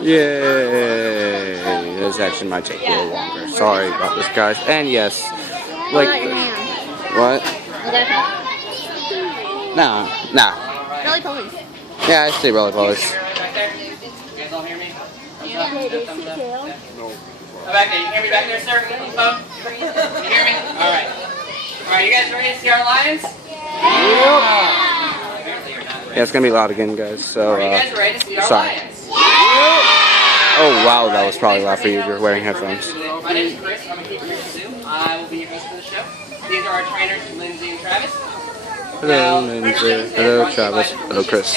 Yay! This actually might take a little longer. Sorry about this, guys. And yes, like what? Nah. Really police. Yeah, I see roly polies. You guys all hear me? Thumbs up, thumbs up. How back there? You hear me back there, sir? On the phone? You hear me? All right. All right, you guys ready to see our lions? Yeah, it's gonna be loud again, guys. So, Are you guys ready to see our sorry. lions? Oh wow, that was probably loud for you if you're wearing headphones. My name is Chris. I'm a keeper at the zoo. I will be your host for the show. These are our trainers, Lindsay and Travis. Hello, Lindsay. Hello, Travis. Hello, Chris.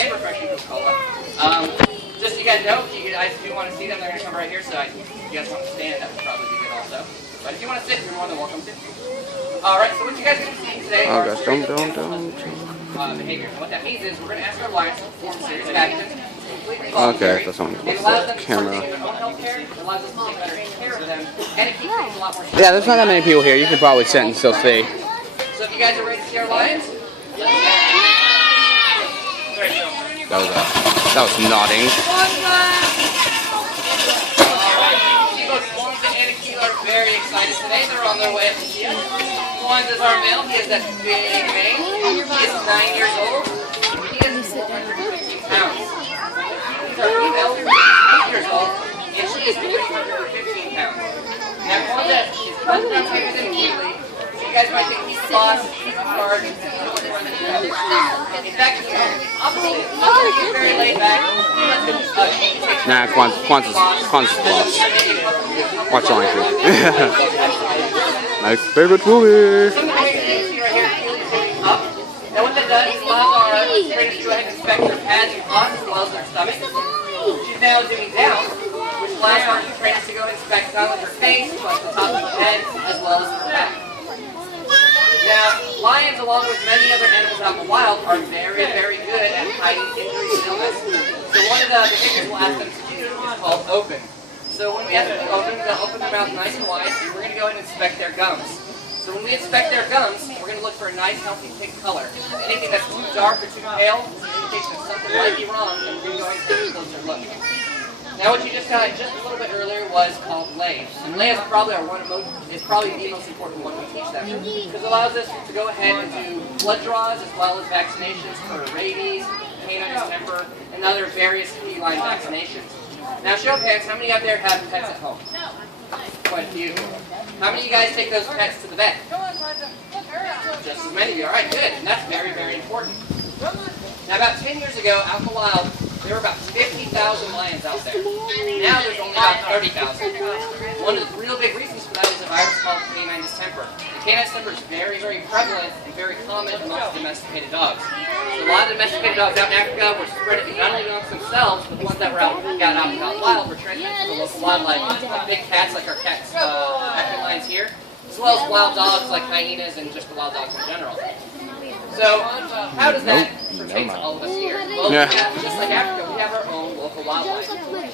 Just so you guys know, if you guys do want to see them, they're going to come right here. So if you guys want to stand, that would probably be good also. But if you want to sit, you're more than welcome to. All right, so what you guys are going to see today Oh are gosh, don't. behavior. And what that means is we're going to ask our lions to perform a series of actions. Okay, that's on It allows them the to start camera. taking their own health care. It allows us to take better care of them, and it keeps things a lot more. Yeah, there's not that many people here. You can probably sit and still see. So if you guys are ready to see our lions, That was nodding. Both Kwanzaa and Akila are very excited today. They're on their way up to see us. Kwanzaa is our male. He has that big mane. He is 9 years old. He is 415 pounds. He's our female. She's 8 years old, and she is 315 pounds. Now Kwanzaa is much more bigger than Akila. So you guys might think he's the boss, he's the guard, he's the one running the show. In fact, he's opposite. He's very laid back. He lets him take Nah, Kwanzaa's boss. Watch on you. My favorite movie. Some of the things you see right here, Keely is sitting up. Now what that does is allows our trainers to go ahead and inspect their pads and paws as well as their stomach. She's now zooming down, which allows our trainers to go and inspect not only her face, but the top of her head, as well as her back. Now, lions, along with many other animals out in the wild, are very, very good at hiding injury and illness. So one of the behaviors we'll ask them to do is called open. So when we ask them to open, they'll open their mouth nice and wide, and we're going to go ahead and inspect their gums. So when we inspect their gums, we're going to look for a nice, healthy pink color. Anything that's too dark or too pale is an indication that something might be wrong, and we're going to go ahead and take a closer look. Now what you just got just a little bit earlier was called lay. And lay is probably the most important one we teach them. Because it allows us to go ahead and do blood draws as well as vaccinations for rabies, canine distemper, and other various feline vaccinations. Now show of hands, how many out there have pets at home? Quite a few. How many of you guys take those pets to the vet? Just as many of you. Alright, good. And that's very, very important. Now about 10 years ago, out in the wild, there were about 50,000 lions out there. Now there's only about 30,000. One of the real big reasons for that is a virus called canine distemper. And canine distemper is very, very prevalent and very common amongst domesticated dogs. So a lot of domesticated dogs out in Africa were spread not only amongst themselves, but the ones that were out in the wild were transmitted to the local wildlife, like big cats like our cats, African lions here, as well as wild dogs like hyenas and just the wild dogs in general. So, how does that pertain to all of us here? Well, just like Africa, we have our own local wildlife.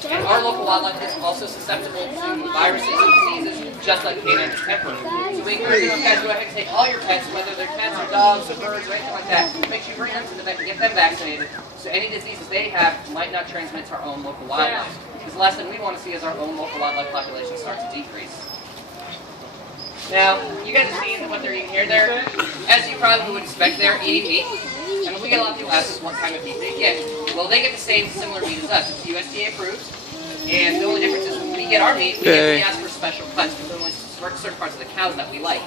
And our local wildlife is also susceptible to viruses and diseases, just like canine distemper. So we encourage you guys to go ahead and take all your pets, whether they're cats or dogs or birds or anything like that, make sure you bring them to the vet and get them vaccinated, so any diseases they have might not transmit to our own local wildlife. Because the last thing we want to see is our own local wildlife population start to decrease. Now, you guys are seeing what they're eating here. As you probably would expect, they're eating meat. And we get a lot of people ask us what kind of meat they get. Well, they get the same similar meat as us. It's USDA approved. And the only difference is when we get our meat, we ask for special cuts because there's only certain parts of the cows that we like.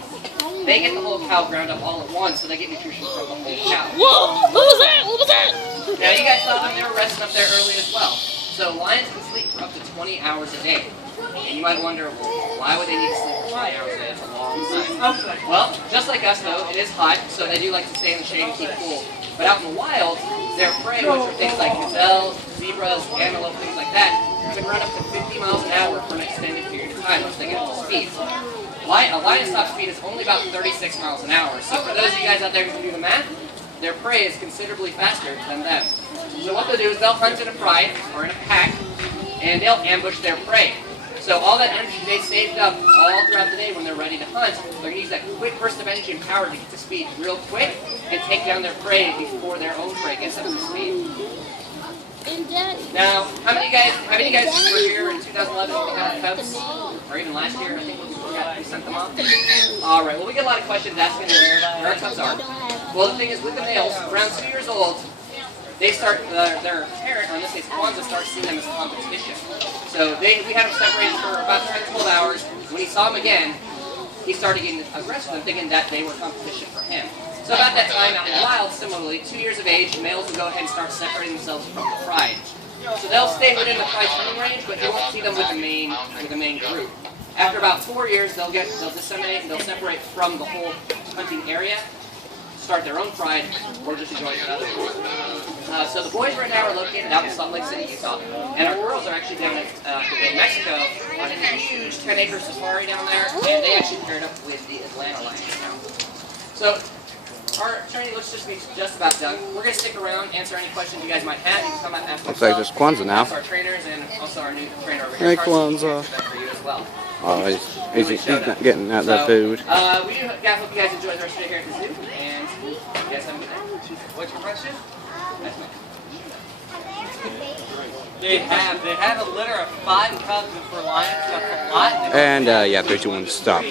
They get the whole cow ground up all at once, so they get nutrition from the whole cow. Whoa! What was that? What was that? Now, you guys saw them. They were resting up there early as well. So lions can sleep for up to 20 hours a day. And you might wonder, well, why would they need to sleep for 20 hours a day? It's a long time. Well, just like us though, it is hot, so they do like to stay in the shade and keep cool. But out in the wild, their prey, which are things like gazelles, zebras, antelope, things like that, can run up to 50 miles an hour for an extended period of time once they get up to speed. A lion's top speed is only about 36 miles an hour. So for those of you guys out there who can do the math, their prey is considerably faster than them. So what they'll do is they'll hunt in a pride or in a pack, and they'll ambush their prey. So all that energy they saved up all throughout the day when they're ready to hunt, they're going to use that quick burst of energy and power to get to speed real quick and take down their prey before their own prey gets up to speed. Now, how many of you guys were here in 2011 when we got Cubs? Or even last year, I think we sent them off? Alright, well we get a lot of questions asking where our Cubs are. Well, the thing is, with the males, around 2 years old, they start, their parent, or in this case Kwanzaa, starts seeing them as competition. So we had them separated for about 10 to 12 hours. When he saw them again, he started getting aggressive with them, thinking that they were competition for him. So about that time, out in the wild, similarly, 2 years of age, males will go ahead and start separating themselves from the pride. So they'll stay within the pride's hunting range, but you won't see them with the main group. After about 4 years, they'll disseminate and they'll separate from the whole hunting area, start their own pride, or just join another group. So the boys right now are located out in Salt Lake City, Utah, and our girls are actually down in Mexico on a huge 10-acre safari down there, and they actually paired up with the Atlanta Lions now. So our training looks to be just about done. We're going to stick around, answer any questions you guys might have. You can come out and ask Looks like there's Kwanzaa now. our trainers and also our new trainer over here. Hey, Kwanzaa. For you as well. Oh, he's not getting out that food. We do hope you guys enjoy the rest of your day here at the zoo, and you guys have a good day. What's your question? They had a litter of 5 cubs for lions. That's a lot. And yeah, 3, 2, 1, stop.